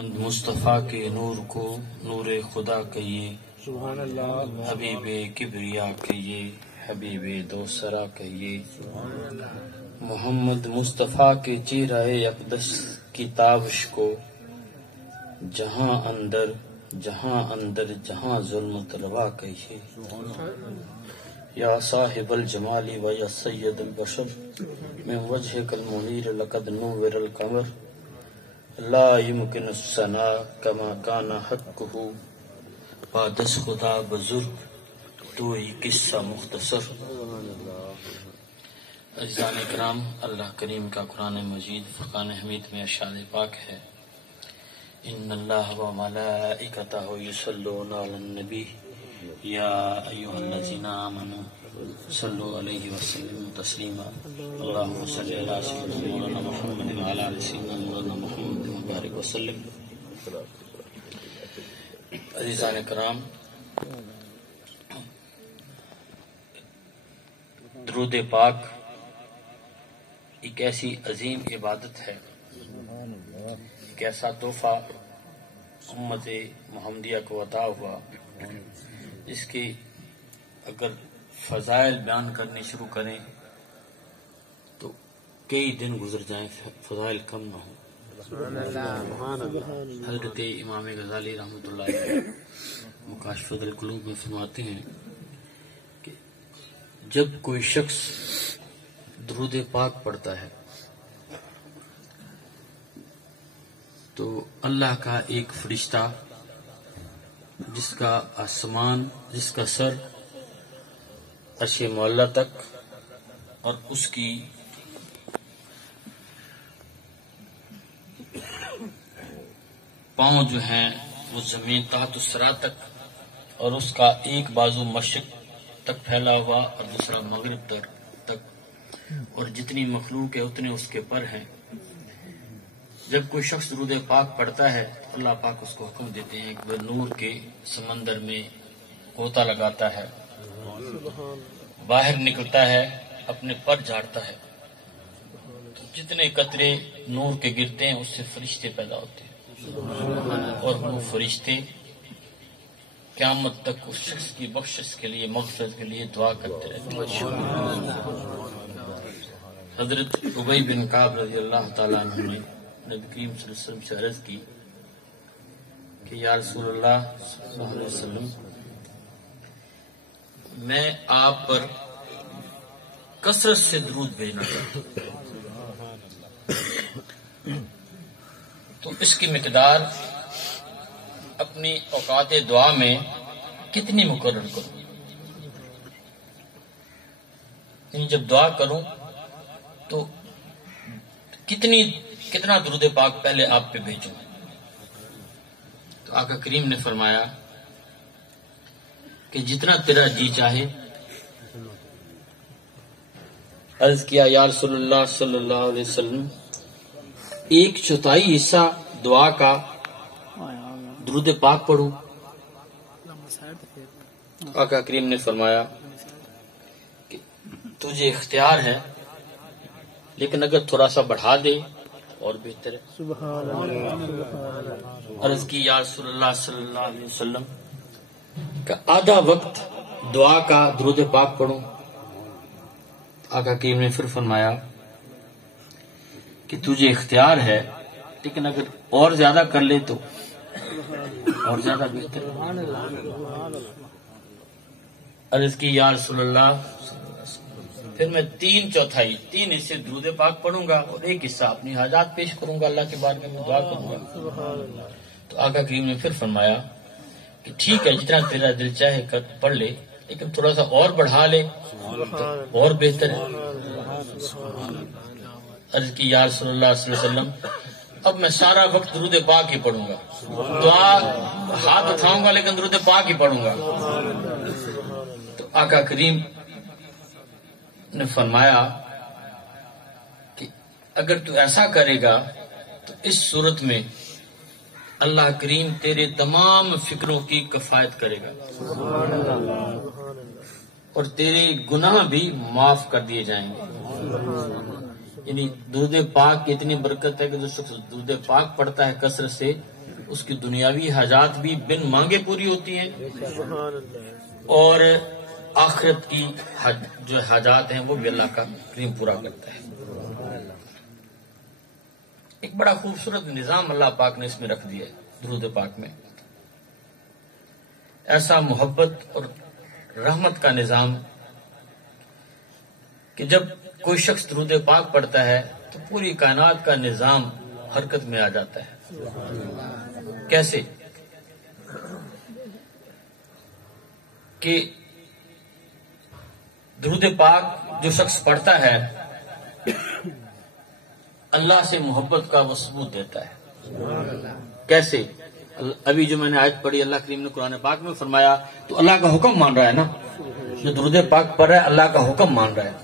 مصطفیٰ کے نور کو نور خدا کہیے، سبحان اللہ. حبیب کبریا کہیے، حبیب دوسرا کہیے. محمد مصطفیٰ کے چہرہ اقدس کی تابش کو جہاں اندر جہاں ظلمت روا کہیے. یا صاحب الجمال و یا سید البشر من وجهک المنیر لقد نور القمر لا يمكن الثناء كما كان حقه پادس خدا بزرگ تو ہی قصہ مختصر. عزیزان اکرام، اللہ کریم کا قرآن مجید فرقان حمید میں ارشاد پاک ہے، ان اللہ و ملائکتہ یصلون علی النبی یا ایھا الذین آمنوا صلوا علیہ وسلم تسلیما. اللہم صل علی سیدنا مولانا محمد وعلی آل سیدنا مولانا محمد وبارک وسلم. عزیزان کرام، درود پاک ایک ایسی عظیم عبادت ہے، ایک ایسا تحفہ امت محمدیہ کو عطا ہوا جس کی اگر فضائل بیان کرنے شروع کریں تو کئی دن گزر جائیں، فضائل کم نہ ہوں. حضرت امام غزالی رحمۃ اللہ علیہ مکاشفۃ القلوب میں فرماتے ہیں کہ جب کوئی شخص درود پاک پڑھتا ہے تو اللہ کا ایک فرشتہ جس کا آسمان، جس کا سر عرش معلیٰ تک اور اس کی پاؤں جو ہیں وہ زمین تحت الثری تک، اور اس کا ایک بازو مشرق تک پھیلا ہوا اور دوسرا مغرب تک، اور جتنی مخلوق ہے اتنے اس کے پر ہیں. جب کوئی شخص درود پاک پڑھتا ہے تو اللہ پاک اس کو حکم دیتے ہیں کہ وہ نور کے سمندر میں غوطہ لگاتا ہے، باہر نکلتا ہے، اپنے پر جھاڑتا ہے، تو جتنے قطرے نور کے گرتے ہیں اس سے فرشتے پیدا ہوتے ہیں، اور وہ فرشتے قیامت تک اس شخص کی بخشش کے لیے، مغفرت کے لیے دعا کرتے رہتے ہیں. حضرت ابی بن کعب رضی اللہ تعالیٰ عنہ نے نبی کریم صلی اللہ علیہ وسلم سے عرض کی کہ یا رسول اللہ صلی اللہ علیہ وسلم، میں آپ پر کثرت سے درود بھیجنا چاہتا ہوں، تو اس کی مقدار اپنی اوقات دعا میں کتنی مقرر کروں؟ یعنی جب دعا کروں تو کتنا درود پاک پہلے آپ پہ بھیجوں؟ تو آقا کریم نے فرمایا کہ جتنا تیرا جی چاہے. عرض کیا یا رسول اللہ صلی اللہ علیہ وسلم، 1/4 حصہ دعا کا درود پاک پڑھوں؟ آقا کریم نے فرمایا کہ تجھے اختیار ہے، لیکن اگر تھوڑا سا بڑھا دے اور بہتر ہے. عرض کی یا رسول اللہ صلی اللہ علیہ وسلم کہ آدھا وقت دعا کا درود پاک پڑھوں؟ آقا کریم نے پھر فرمایا کہ تجھے اختیار ہے، لیکن اگر اور زیادہ کر لے تو اور زیادہ بہتر. عرض کی یا رسول اللہ، پھر میں 3 حصے درود پاک پڑھوں گا اور 1 حصہ اپنی حاجات پیش کروں گا، اللہ کے بارے میں دعا کروں گا. تو آقا کریم نے پھر فرمایا کہ ٹھیک ہے، جتنا تیرا دل چاہے پڑھ لے، لیکن تھوڑا سا اور بڑھا لے تو اور بہتر ہے. عرض کی یا رسول اللہ صلی اللہ علیہ وسلم، اب میں سارا وقت درود پاک ہی پڑھوں گا، دعا ہاتھ اٹھاؤں گا لیکن درود پاک ہی پڑھوں گا. تو آقا کریم نے فرمایا کہ اگر تو ایسا کرے گا تو اس صورت میں اللہ کریم تیرے تمام فکروں کی کفایت کرے گا اور تیرے گناہ بھی معاف کر دیے جائیں گے. یعنی درود پاک کی اتنی برکت ہے کہ جو شخص درود پاک پڑھتا ہے کثرت سے اس کی دنیاوی حاجات بھی بن مانگے پوری ہوتی ہیں، اور آخرت کی جو حاجات ہیں وہ بھی اللہ کا کریم پورا کرتا ہے۔ ایک بڑا خوبصورت نظام اللہ پاک نے اس میں رکھ دیا ہے درود پاک میں، ایسا محبت اور رحمت کا نظام کہ جب کوئی شخص درود پاک پڑھتا ہے تو پوری کائنات کا نظام حرکت میں آ جاتا ہے۔ کیسے کہ درود پاک جو شخص پڑھتا ہے اللہ سے محبت کا وہ ثبوت دیتا ہے۔ کیسے؟ ابھی جو میں نے آیت پڑھی اللہ کریم نے قرآن پاک میں فرمایا تو اللہ کا حکم مان رہا ہے نا، جو درود پاک پڑھ رہا ہے اللہ کا حکم مان رہا ہے،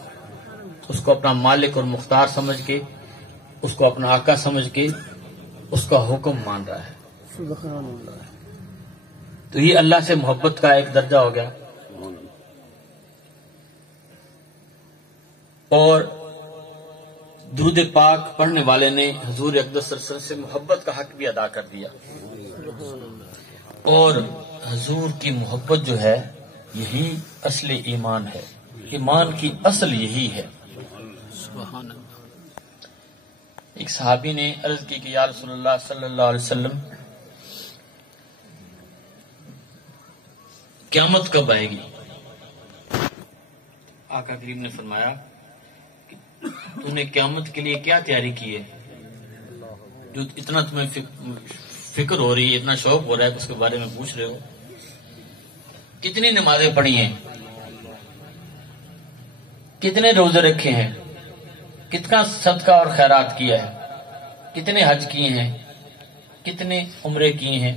اس کو اپنا مالک اور مختار سمجھ کے، اس کو اپنا آقا سمجھ کے اس کا حکم مان رہا ہے۔ تو یہ اللہ سے محبت کا ایک درجہ ہو گیا۔ اور درود پاک پڑھنے والے نے حضور اقدس صلی اللہ علیہ وسلم سے محبت کا حق بھی ادا کر دیا، اور حضور کی محبت جو ہے یہی اصل ایمان ہے، ایمان کی اصل یہی ہے۔ ایک صحابی نے عرض کی کہ یا رسول اللہ صلی اللہ علیہ وسلم قیامت کب آئے گی؟ آقا کریم نے فرمایا کہ تو نے قیامت کے لیے کیا تیاری کی ہے جو اتنا تمہیں فکر ہو رہی ہے، اتنا شوق ہو رہا ہے کہ اس کے بارے میں پوچھ رہے ہو؟ کتنی نمازیں پڑھی ہیں، کتنے روزے رکھے ہیں، کتنا صدقہ اور خیرات کیا ہے، کتنے حج کیے ہیں، کتنے عمرے کیے ہیں؟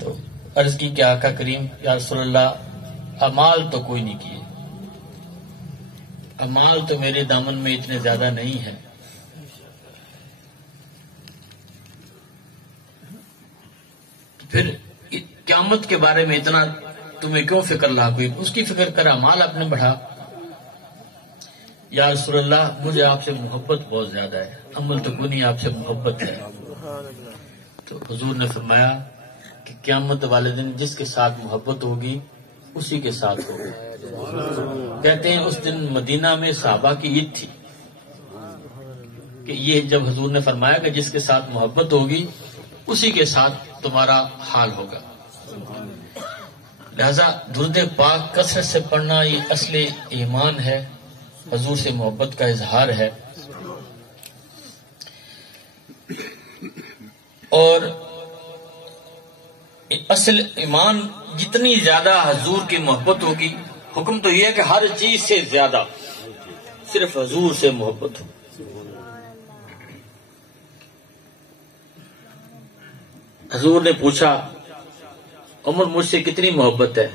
تو عرض کی کہ آقا کریم یا رسول اللہ اعمال تو کوئی نہیں کیے، اعمال تو میرے دامن میں اتنے زیادہ نہیں ہے۔ پھر قیامت کے بارے میں اتنا تمہیں کیوں فکر لاحق ہوئی؟ اس کی فکر کر، اعمال اپنے بڑھا۔ یا رسول اللہ مجھے آپ سے محبت بہت زیادہ ہے، عمل تو کوئی نہیں، آپ سے محبت ہے۔ تو حضور نے فرمایا کہ قیامت والے دن جس کے ساتھ محبت ہوگی اسی کے ساتھ ہوگی۔ کہتے ہیں اس دن مدینہ میں صحابہ کی عید تھی کہ یہ جب حضور نے فرمایا کہ جس کے ساتھ محبت ہوگی اسی کے ساتھ تمہارا حال ہوگا، لہذا درود پاک کثرت سے پڑھنا یہ اصل ایمان ہے، حضور سے محبت کا اظہار ہے۔ اور اصل ایمان جتنی زیادہ حضور کی محبت ہوگی، حکم تو یہ ہے کہ ہر چیز سے زیادہ صرف حضور سے محبت ہو۔ حضور نے پوچھا عمر مجھ سے کتنی محبت ہے؟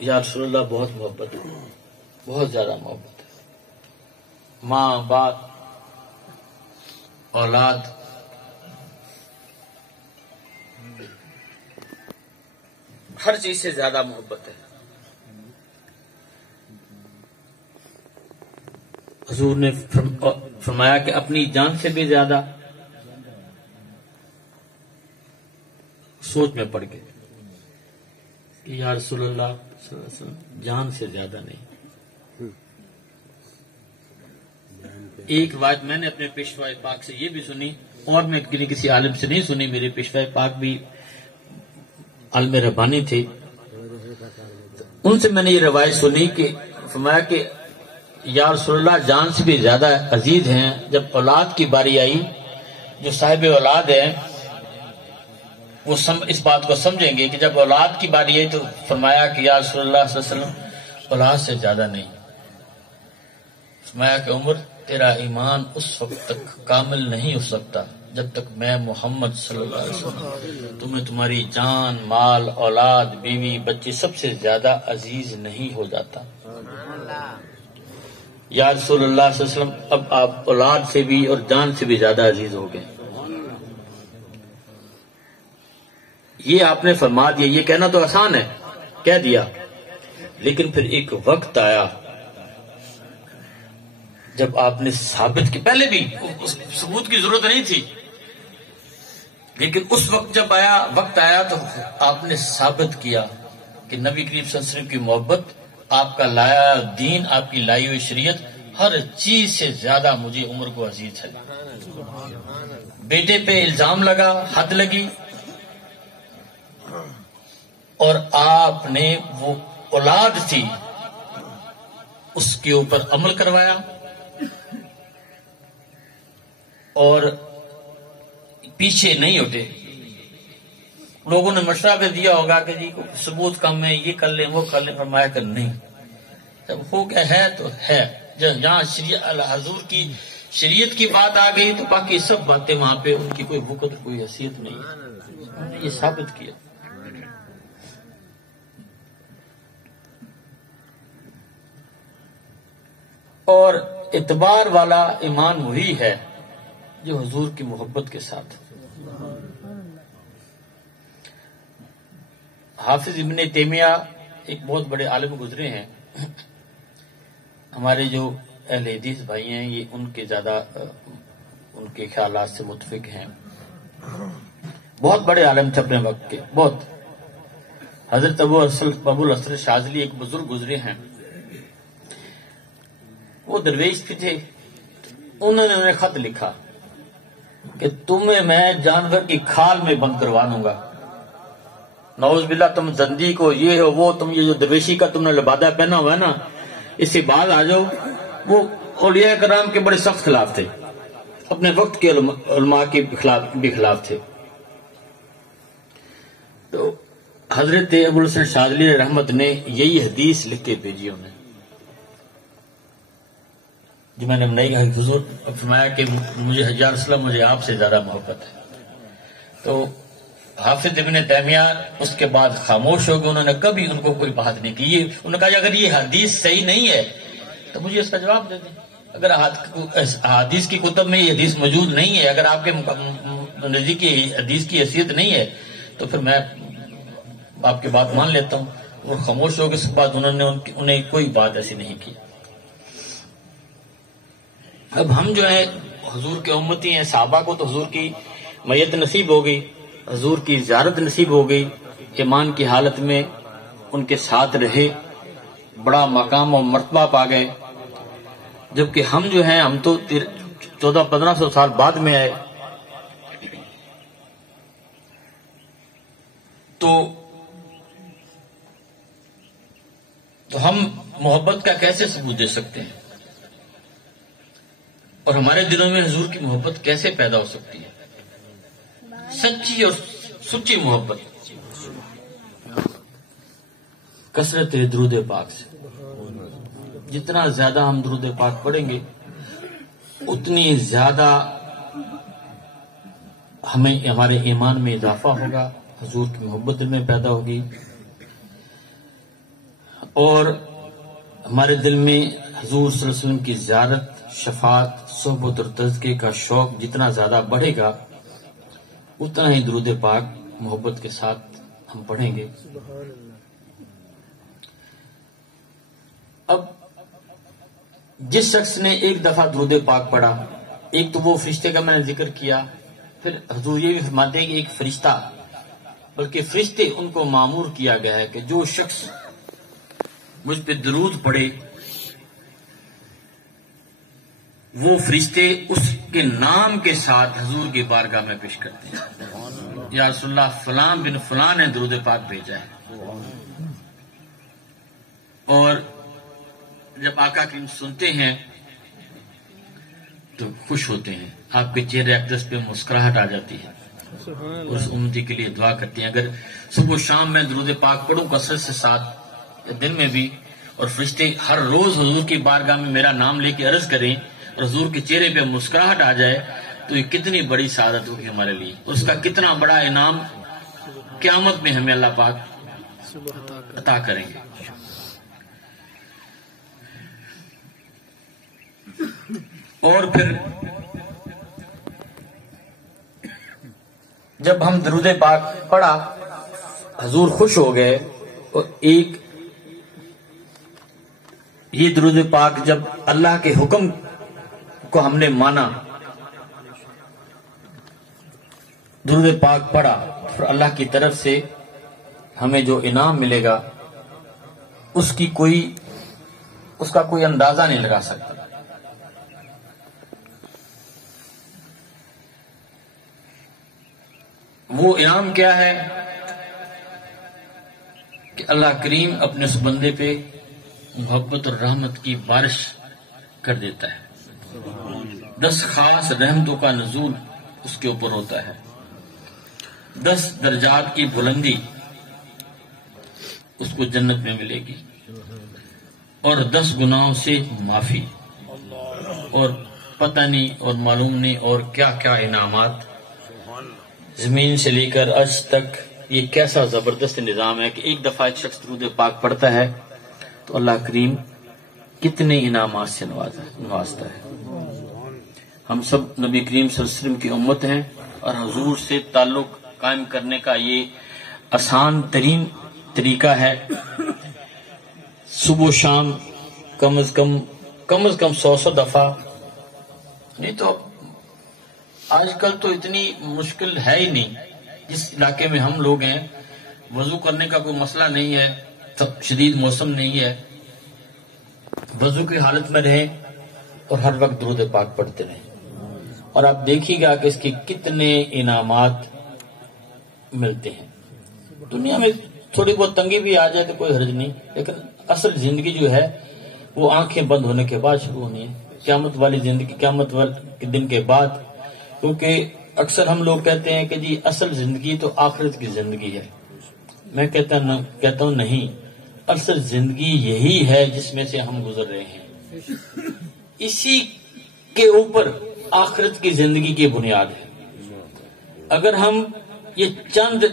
یا رسول اللہ بہت محبت ہے، بہت زیادہ محبت ہے، ماں باپ اولاد ہر چیز سے زیادہ محبت ہے۔ حضور نے فرمایا کہ اپنی جان سے بھی زیادہ؟ سوچ میں پڑ گئے کہ یا رسول اللہ صلی اللہ علیہ وسلم جان سے زیادہ نہیں۔ ایک روایت میں نے اپنے پیشوا پاک سے یہ بھی سنی، اور میں کسی عالم سے نہیں سنی، میرے پیشوا پاک بھی عالم ربانی تھے، ان سے میں نے یہ روایت سنی کہ فرمایا کہ یا رسول اللہ جان سے بھی زیادہ عزیز ہیں۔ جب اولاد کی باری آئی، جو صاحب اولاد ہیں وہ اس بات کو سمجھیں گے کہ جب اولاد کی باری آئی تو فرمایا کہ یا رسول اللہ صلی اللہ علیہ وسلم اولاد سے زیادہ نہیں۔ فرمایا کہ عمر تیرا ایمان اس وقت تک کامل نہیں ہو سکتا جب تک میں محمد صلی اللہ علیہ وسلم تمہیں تمہاری جان، مال، اولاد، بیوی، بچے سب سے زیادہ عزیز نہیں ہو جاتا۔ یا رسول اللہ صلی اللہ علیہ وسلم اب آپ اولاد سے بھی اور جان سے بھی زیادہ عزیز ہو گئے۔ یہ آپ نے فرما دیا، یہ کہنا تو آسان ہے، کہہ دیا، لیکن پھر ایک وقت آیا جب آپ نے ثابت کی، پہلے بھی ثبوت کی ضرورت نہیں تھی، لیکن اس وقت جب وقت آیا تو آپ نے ثابت کیا کہ نبی کریم صلی اللہ علیہ وسلم کی محبت، آپ کا لایا دین، آپ کی لائی ہوئی شریعت ہر چیز سے زیادہ مجھے عمر کو عزیز ہے۔ بیٹے پہ الزام لگا، حد لگی، اور آپ نے وہ اولاد تھی اس کے اوپر عمل کروایا، اور پیچھے نہیں ہٹے۔ لوگوں نے مشورہ بھی دیا ہوگا کہ جی ثبوت کم ہے، یہ کر لیں وہ کر لیں، فرمایا کہ نہیں، جب ہو گیا ہے تو ہے۔ جہاں حضور کی شریعت کی بات آ گئی تو باقی سب باتیں وہاں پہ ان کی کوئی وقت کوئی حیثیت نہیں ہے، یہ ثابت کیا۔ اور اعتبار والا ایمان وہی ہے جو حضور کی محبت کے ساتھ۔ حافظ ابن تیمیہ ایک بہت بڑے عالم گزرے ہیں، ہمارے جو اہل حدیث بھائی ہیں یہ ان کے زیادہ ان کے خیالات سے متفق ہیں، بہت بڑے عالم تھے اپنے وقت کے، بہت۔ حضرت ابو الحسن شاذلی ایک بزرگ گزرے ہیں، وہ درویش بھی تھے، انہوں نے انہیں خط لکھا کہ تمہیں میں جانور کی کھال میں بند کروا دوں گا، نعوذ باللہ تم زندیق ہو، یہ ہو وہ، تم یہ جو درویشی کا تم نے لبادہ پہنا ہوا ہے نا اس سے باز آ جاؤ۔ وہ اولیاء کرام کے بڑے سخت خلاف تھے، اپنے وقت کے علماء کے بھی خلاف تھے۔ تو حضرت ابو الحسن شاذلی رحمت نے یہی حدیث لکھ کے بھیجی انہیں، جو میں نے نہیں کہا کہ حضور فرمایا کہ مجھے حجاج اسلم مجھے آپ سے زیادہ محبت ہے۔ تو حافظ ابن تیمیہ اس کے بعد خاموش ہو گئے، انہوں نے کبھی ان کو کوئی بات نہیں کی۔ انہوں نے کہا کہ اگر یہ حدیث صحیح نہیں ہے تو مجھے اس کا جواب دے دیں، اگر حدیث کی کتب میں یہ حدیث موجود نہیں ہے، اگر آپ کے نزدیک حدیث کی حیثیت نہیں ہے تو پھر میں آپ کی بات مان لیتا ہوں۔ اور خاموش ہو گئے، اس کے بعد انہوں نے انہیں کوئی بات ایسی نہیں کی۔ اب ہم جو ہیں حضور کے امتی ہیں، صحابہ کو تو حضور کی میت نصیب ہو گئی، حضور کی زیارت نصیب ہو گئی، ایمان کی حالت میں ان کے ساتھ رہے، بڑا مقام و مرتبہ پا گئے، جبکہ ہم جو ہیں ہم تو 1400-1500 سال بعد میں آئے۔ تو ہم محبت کا کیسے ثبوت دے سکتے ہیں، اور ہمارے دلوں میں حضور کی محبت کیسے پیدا ہو سکتی ہے؟ سچی اور سچی محبت کثرت درود پاک سے۔ جتنا زیادہ ہم درود پاک پڑھیں گے اتنی زیادہ ہمیں ہمارے ایمان میں اضافہ ہوگا، حضور کی محبت دل میں پیدا ہوگی، اور ہمارے دل میں حضور صلی اللہ علیہ وسلم کی زیارت، شفاعت، صحبت اور تذکرے کا شوق جتنا زیادہ بڑھے گا اتنا ہی درود پاک محبت کے ساتھ ہم پڑھیں گے۔ اب جس شخص نے ایک دفعہ درود پاک پڑھا، ایک تو وہ فرشتے کا میں نے ذکر کیا، پھر حضور یہ بھی فرماتے ہیں کہ ایک فرشتہ، بلکہ فرشتے ان کو مامور کیا گیا ہے کہ جو شخص مجھ پہ درود پڑھے وہ فرشتے اس کے نام کے ساتھ حضور کی بارگاہ میں پیش کرتے ہیں، یا رسول اللہ فلاں بن فلاں نے درود پاک بھیجا ہے۔ اور جب آقا کریم سنتے ہیں تو خوش ہوتے ہیں، آپ کے چہرے اقدس پہ مسکراہٹ آ جاتی ہے، اور اس امتی کے لیے دعا کرتے ہیں۔ اگر صبح و شام میں درود پاک پڑھوں کثرت سے ساتھ، دن میں بھی، اور فرشتے ہر روز حضور کی بارگاہ میں میرا نام لے کے عرض کریں اور حضور کے چہرے پہ مسکراہٹ آ جائے تو یہ کتنی بڑی سعادت ہوگی ہمارے لیے، اور اس کا کتنا بڑا انعام قیامت میں ہمیں اللہ پاک عطا کریں گے۔ اور پھر جب ہم درود پاک پڑھا حضور خوش ہو گئے، اور ایک یہ درود پاک جب اللہ کے حکم کو ہم نے مانا درود پاک پڑھا، پھر اللہ کی طرف سے ہمیں جو انعام ملے گا اس کا کوئی اندازہ نہیں لگا سکتا۔ وہ انعام کیا ہے کہ اللہ کریم اپنے اس بندے پہ محبت اور رحمت کی بارش کر دیتا ہے، 10 خاص رحمتوں کا نزول اس کے اوپر ہوتا ہے، 10 درجات کی بلندی اس کو جنت میں ملے گی، اور 10 گناہوں سے معافی، اور پتہ نہیں اور معلوم نہیں اور کیا کیا انعامات۔ زمین سے لے کر عرش تک یہ کیسا زبردست نظام ہے کہ ایک دفعہ ایک شخص درود پاک پڑھتا ہے تو اللہ کریم کتنے انعامات سے نوازتا ہے۔ ہم سب نبی کریم صلی اللہ علیہ وسلم کی امت ہیں، اور حضور سے تعلق قائم کرنے کا یہ آسان ترین طریقہ ہے، صبح و شام کم از کم 100 دفعہ، نہیں تو آج کل تو اتنی مشکل ہے ہی نہیں۔ جس علاقے میں ہم لوگ ہیں وضو کرنے کا کوئی مسئلہ نہیں ہے، شدید موسم نہیں ہے، وضو کی حالت میں رہیں اور ہر وقت درود پاک پڑھتے رہیں، اور آپ دیکھیے گا کہ اس کے کتنے انعامات ملتے ہیں۔ دنیا میں تھوڑی بہت تنگی بھی آ جائے تو کوئی حرج نہیں، لیکن اصل زندگی جو ہے وہ آنکھیں بند ہونے کے بعد شروع ہونی ہے، قیامت والی زندگی قیامت کے دن کے بعد۔ کیونکہ اکثر ہم لوگ کہتے ہیں کہ جی اصل زندگی تو آخرت کی زندگی ہے، میں کہتا ہوں نہیں، اصل زندگی یہی ہے جس میں سے ہم گزر رہے ہیں، اسی کے اوپر آخرت کی زندگی کی بنیاد ہے۔ اگر ہم یہ چند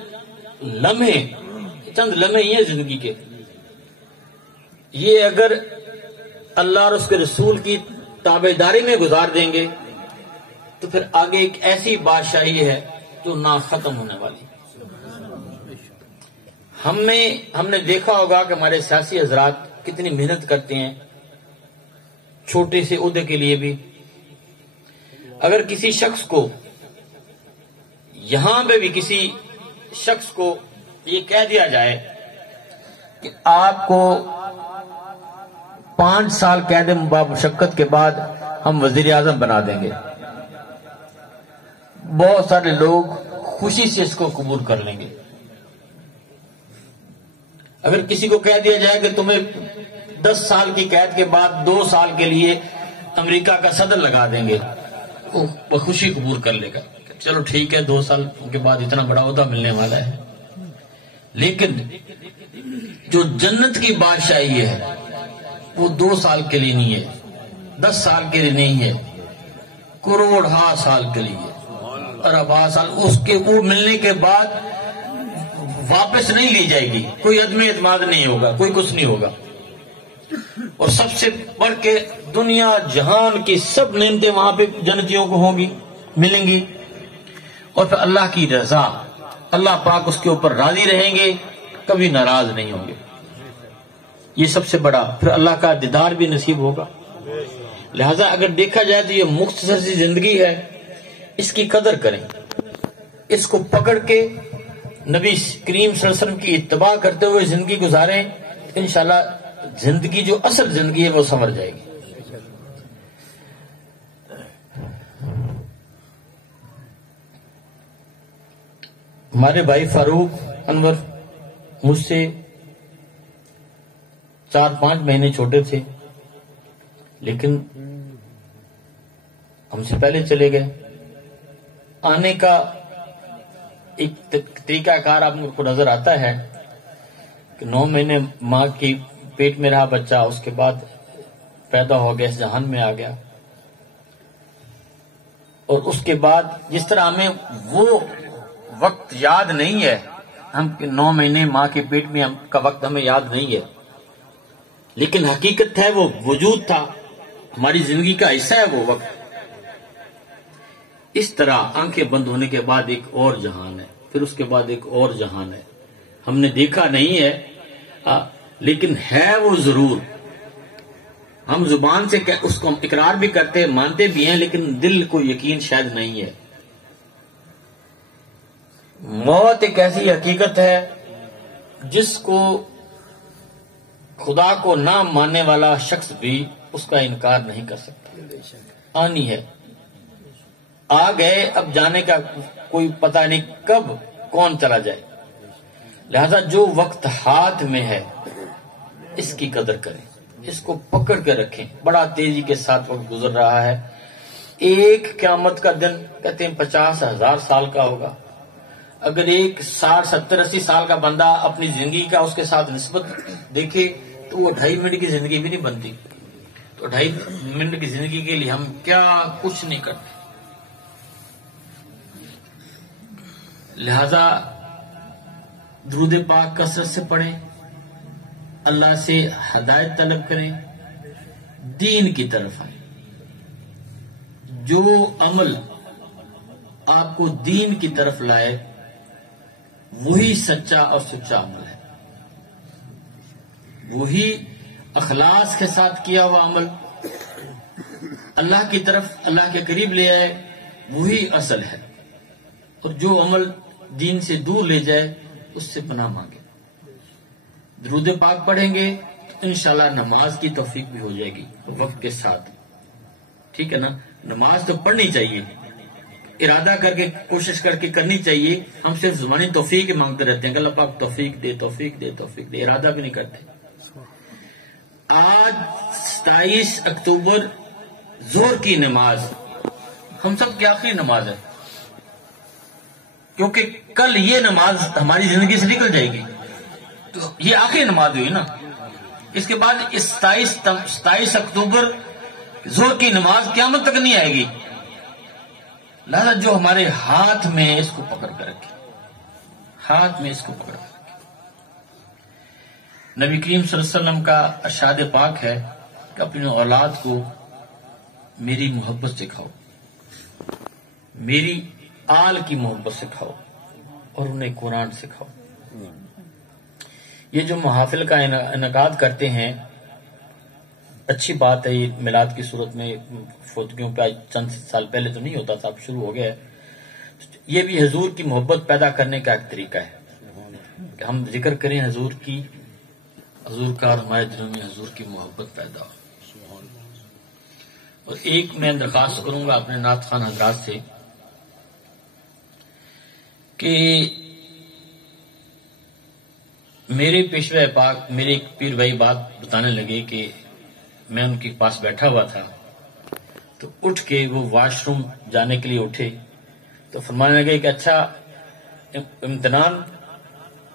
لمحے ہی ہیں زندگی کے، یہ اگر اللہ اور اس کے رسول کی تابعداری میں گزار دیں گے تو پھر آگے ایک ایسی بادشاہی ہے جو نہ ختم ہونے والی۔ ہم نے دیکھا ہوگا کہ ہمارے سیاسی حضرات کتنی محنت کرتے ہیں چھوٹے سے عہدے کے لیے بھی۔ اگر کسی شخص کو یہاں پہ بھی کسی شخص کو یہ کہہ دیا جائے کہ آپ کو 5 سال قید مشقت کے بعد ہم وزیر اعظم بنا دیں گے، بہت سارے لوگ خوشی سے اس کو قبول کر لیں گے۔ اگر کسی کو کہہ دیا جائے کہ تمہیں 10 سال کی قید کے بعد 2 سال کے لیے امریکہ کا صدر لگا دیں گے، وہ خوشی قبول کر لے گا، چلو ٹھیک ہے 2 سال کے بعد اتنا بڑا عہدہ ملنے والا ہے۔ لیکن جو جنت کی بادشاہی ہے وہ 2 سال کے لیے نہیں ہے، 10 سال کے لیے نہیں ہے، کروڑ سال کے لیے، ارب سال۔ اس کے وہ ملنے کے بعد واپس نہیں لی جائے گی، کوئی عدم اعتماد نہیں ہوگا، کوئی کچھ نہیں ہوگا، اور سب سے بڑھ کے دنیا جہان کی سب نعمتیں وہاں پہ جنتیوں کو ہوں گی، ملیں گی، اور پھر اللہ کی رضا، اللہ پاک اس کے اوپر راضی رہیں گے، کبھی ناراض نہیں ہوں گے۔ یہ سب سے بڑا، پھر اللہ کا دیدار بھی نصیب ہوگا۔ لہذا اگر دیکھا جائے تو یہ مختصر سی زندگی ہے، اس کی قدر کریں، اس کو پکڑ کے نبی کریم صلی اللہ علیہ وسلم کی اتباع کرتے ہوئے زندگی گزاریں، انشاءاللہ زندگی جو اصل زندگی ہے وہ سنور جائے گی۔ ہمارے بھائی فاروق انور مجھ سے 4-5 مہینے چھوٹے تھے، لیکن ہم سے پہلے چلے گئے۔ آنے کا ایک طریقہ کار آپ کو نظر آتا ہے کہ 9 مہینے ماں کی پیٹ میں رہا بچہ، اس کے بعد پیدا ہو گیا، اس جہان میں آ گیا، اور اس کے بعد جس طرح ہمیں وہ وقت یاد نہیں ہے، ہم 9 مہینے ماں کے پیٹ میں کا وقت ہمیں یاد نہیں ہے، لیکن حقیقت ہے وہ وجود تھا، ہماری زندگی کا حصہ ہے وہ وقت۔ اس طرح آنکھیں بند ہونے کے بعد ایک اور جہان ہے، پھر اس کے بعد ایک اور جہان ہے، ہم نے دیکھا نہیں ہے لیکن ہے وہ ضرور۔ ہم زبان سے اس کو اقرار بھی کرتے مانتے بھی ہیں، لیکن دل کو یقین شاید نہیں ہے۔ موت ایک ایسی حقیقت ہے جس کو خدا کو نہ ماننے والا شخص بھی اس کا انکار نہیں کر سکتا. آنی ہے، آ گئے، اب جانے کا کوئی پتہ نہیں کب کون چلا جائے. لہذا جو وقت ہاتھ میں ہے اس کی قدر کریں، اس کو پکڑ کے رکھیں. بڑا تیزی کے ساتھ وقت گزر رہا ہے. ایک قیامت کا دن کہتے ہیں 50,000 سال کا ہوگا. اگر ایک 60 70 80 سال کا بندہ اپنی زندگی کا اس کے ساتھ نسبت دیکھے تو وہ 2.5 منٹ کی زندگی بھی نہیں بنتی. تو 2.5 منٹ کی زندگی کے لیے ہم کیا کچھ نہیں کرتے. لہذا درود پاک کثرت سے پڑھیں، اللہ سے ہدایت طلب کریں، دین کی طرف آئیں. جو عمل آپ کو دین کی طرف لائے وہی سچا اور سچا عمل ہے. وہی اخلاص کے ساتھ کیا ہوا عمل اللہ کی طرف، اللہ کے قریب لے آئے، وہی اصل ہے. اور جو عمل دین سے دور لے جائے اس سے پناہ مانگے. درود پاک پڑھیں گے تو انشاءاللہ نماز کی توفیق بھی ہو جائے گی وقت کے ساتھ. ٹھیک ہے نا؟ نماز تو پڑھنی چاہیے، ارادہ کر کے کوشش کر کے کرنی چاہیے. ہم صرف زبانی توفیق ہی مانگتے رہتے ہیں کہ اللہ پاک توفیق دے، توفیق دے، توفیق دے، ارادہ بھی نہیں کرتے. آج 27 اکتوبر ظہر کی نماز ہم سب کی آخری نماز ہے، کیونکہ کل یہ نماز ہماری زندگی سے نکل جائے گی. تو یہ آخری نماز ہوئی نا. اس کے بعد 27 اکتوبر ظہر کی نماز قیامت تک نہیں آئے گی. لہذا جو ہمارے ہاتھ میں اس کو پکڑ کر رکھے، ہاتھ میں اس کو پکڑ کر رکھے. نبی کریم صلی اللہ علیہ وسلم کا ارشاد پاک ہے کہ اپنی اولاد کو میری محبت سکھاؤ، میری آل کی محبت سکھاؤ اور انہیں قرآن سکھاؤ. یہ جو محافل کا انعقاد کرتے ہیں اچھی بات ہے. یہ میلاد کی صورت میں فوتگیوں پہ چند سال پہلے تو نہیں ہوتا تھا، اب شروع ہو گیا ہے. یہ بھی حضور کی محبت پیدا کرنے کا ایک طریقہ ہے کہ ہم ذکر کریں حضور کی، حضور کا، اور ہمارے دلوں میں حضور کی محبت پیدا ہو. اور ایک میں درخواست کروں گا اپنے نعت خوان حضرات سے کہ میرے پیشوا پاک، میرے ایک پیر بھائی بات بتانے لگے کہ میں ان کے پاس بیٹھا ہوا تھا تو اٹھ کے وہ واش روم جانے کے لیے اٹھے تو فرمانے لگے کہ اچھا امتحان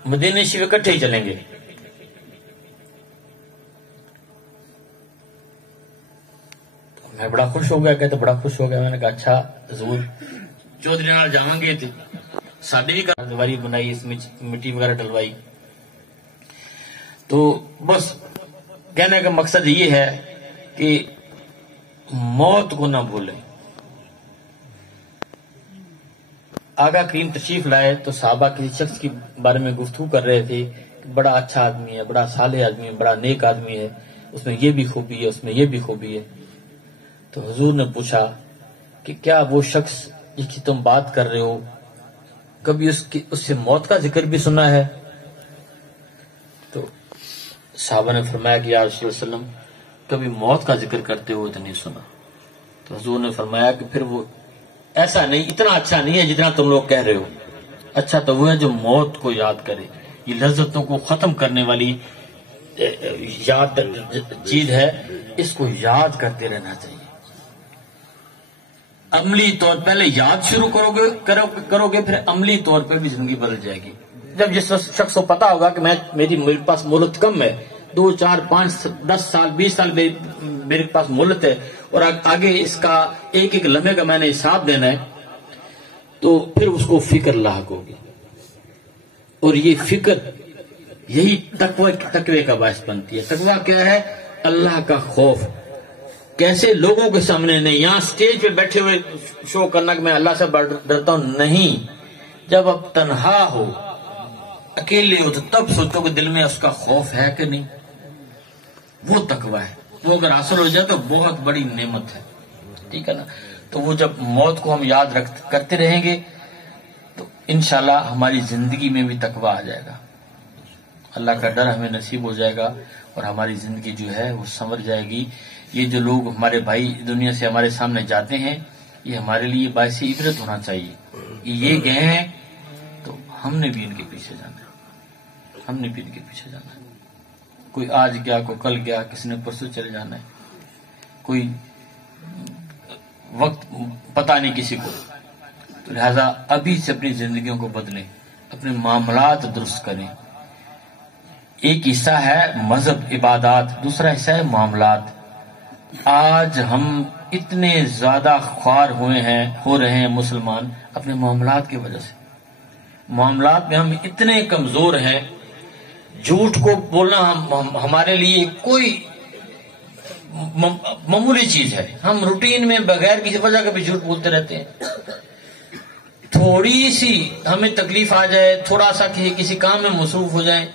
مدینے شریف اکٹھے ہی چلیں گے. میں بڑا خوش ہو گیا، کہتے بڑا خوش ہو گیا. میں نے کہا اچھا حضور چودھری نال جاؤں گے تو ساڈے بھی دیواری بنائی، اس میں مٹی وغیرہ ڈلوائی. تو بس کہنے کا مقصد یہ ہے کہ موت کو نہ بھولیں. آقا کریم تشریف لائے تو صحابہ کسی شخص کے بارے میں گفتگو کر رہے تھے کہ بڑا اچھا آدمی ہے، بڑا صالح آدمی ہے، بڑا نیک آدمی ہے، اس میں یہ بھی خوبی ہے، اس میں یہ بھی خوبی ہے. تو حضور نے پوچھا کہ کیا وہ شخص جس کی تم بات کر رہے ہو کبھی اس سے موت کا ذکر بھی سنا ہے؟ تو صحابہ نے فرمایا کہ یا رسول اللہ صلی اللہ علیہ وسلم کبھی موت کا ذکر کرتے ہوئے تو نہیں سنا. تو حضور نے فرمایا کہ پھر وہ ایسا نہیں، اتنا اچھا نہیں ہے جتنا تم لوگ کہہ رہے ہو. اچھا تو وہ ہے جو موت کو یاد کرے. یہ لذتوں کو ختم کرنے والی یاد چیز ہے، اس کو یاد کرتے رہنا چاہیے. عملی طور پہلے یاد شروع کرو گے پھر عملی طور پر بھی زندگی بدل جائے گی. جب جس شخص کو پتا ہوگا کہ میرے پاس مہلت کم ہے، 2 4 5 10 سال 20 سال میرے پاس مہلت ہے اور آگے اس کا ایک ایک لمحے کا میں نے حساب دینا ہے، تو پھر اس کو فکر لاحق ہوگی. اور یہ فکر یہی تقوی کا باعث بنتی ہے. تقوی کیا ہے؟ اللہ کا خوف. کیسے لوگوں کے سامنے نہیں، یہاں سٹیج پہ بیٹھے ہوئے شو کرنا کہ میں اللہ سے ڈرتا ہوں، نہیں. جب اب تنہا ہو، اکیلے ہو، تو تب سوچو کہ دل میں اس کا خوف ہے کہ نہیں. وہ تقوی ہے. وہ اگر حاصل ہو جائے تو بہت بڑی نعمت ہے. ٹھیک ہے نا؟ تو وہ جب موت کو ہم یاد کرتے رہیں گے تو انشاءاللہ ہماری زندگی میں بھی تقویٰ آ جائے گا، اللہ کا ڈر ہمیں نصیب ہو جائے گا اور ہماری زندگی جو ہے وہ سنور جائے گی۔ یہ جو لوگ ہمارے بھائی دنیا سے ہمارے سامنے جاتے ہیں، یہ ہمارے لیے باعث عبرت ہونا چاہیے۔ یہ گئے ہیں تو ہم نے بھی ان کے پیچھے جانا ہے، ہم نے بھی ان کے پیچھے جانا ہے۔ کوئی آج گیا، کوئی کل گیا، کسی نے پرسوں چلے جانا ہے، کوئی وقت پتہ نہیں کسی کو۔ تو لہذا ابھی سے اپنی زندگیوں کو بدلیں، اپنے معاملات درست کریں۔ ایک حصہ ہے مذہب عبادات، دوسرا حصہ ہے معاملات۔ آج ہم اتنے زیادہ خوار ہو رہے ہیں مسلمان اپنے معاملات کی وجہ سے۔ معاملات میں ہم اتنے کمزور ہیں، جھوٹ کو بولنا ہمارے لیے کوئی معمولی چیز ہے۔ ہم روٹین میں بغیر کسی وجہ کے بھی جھوٹ بولتے رہتے ہیں۔ تھوڑی سی ہمیں تکلیف آ جائے، تھوڑا سا کسی کام میں مصروف ہو جائیں،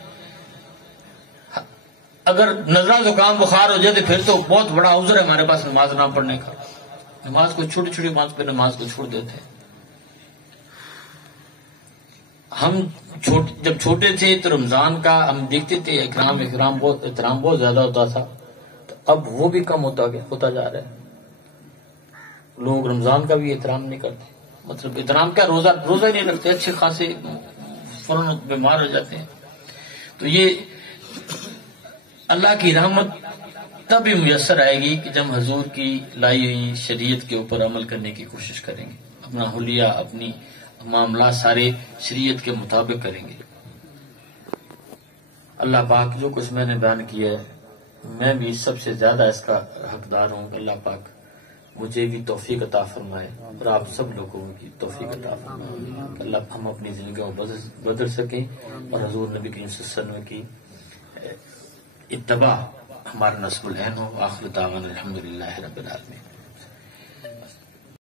اگر نزلہ زکام بخار ہو جائے تو پھر تو بہت بڑا عذر ہے ہمارے پاس نماز نہ پڑھنے کا۔ نماز کو چھوٹی چھوٹی بات پہ نماز کو چھوڑ دیتے ہیں۔ ہم جب چھوٹے تھے تو رمضان کا ہم دیکھتے تھے احترام بہت زیادہ ہوتا تھا، تو اب وہ بھی کم ہوتا جا رہا ہے۔ لوگ رمضان کا بھی احترام نہیں کرتے، مطلب احترام کیا، روزہ ہی نہیں رکھتے، اچھے خاصے فوراً بیمار ہو جاتے ہیں۔ تو یہ اللہ کی رحمت تب ہی میسر آئے گی کہ جب حضور کی لائی ہوئی شریعت کے اوپر عمل کرنے کی کوشش کریں گے، اپنا حلیہ، اپنی معاملات سارے شریعت کے مطابق کریں گے۔ اللہ پاک جو کچھ میں نے بیان کیا ہے، میں بھی سب سے زیادہ اس کا حقدار ہوں۔ اللہ پاک مجھے بھی توفیق عطا فرمائے اور آپ سب لوگوں کی توفیق عطا فرمائے کہ اللہ ہم اپنی زندگیوں کو بدل سکیں اور حضور نبی کریم صلی اللہ علیہ وسلم کی اتباع ہمارا نصب العین ہو۔ آخر دعوانا الحمدللہ رب العالمین۔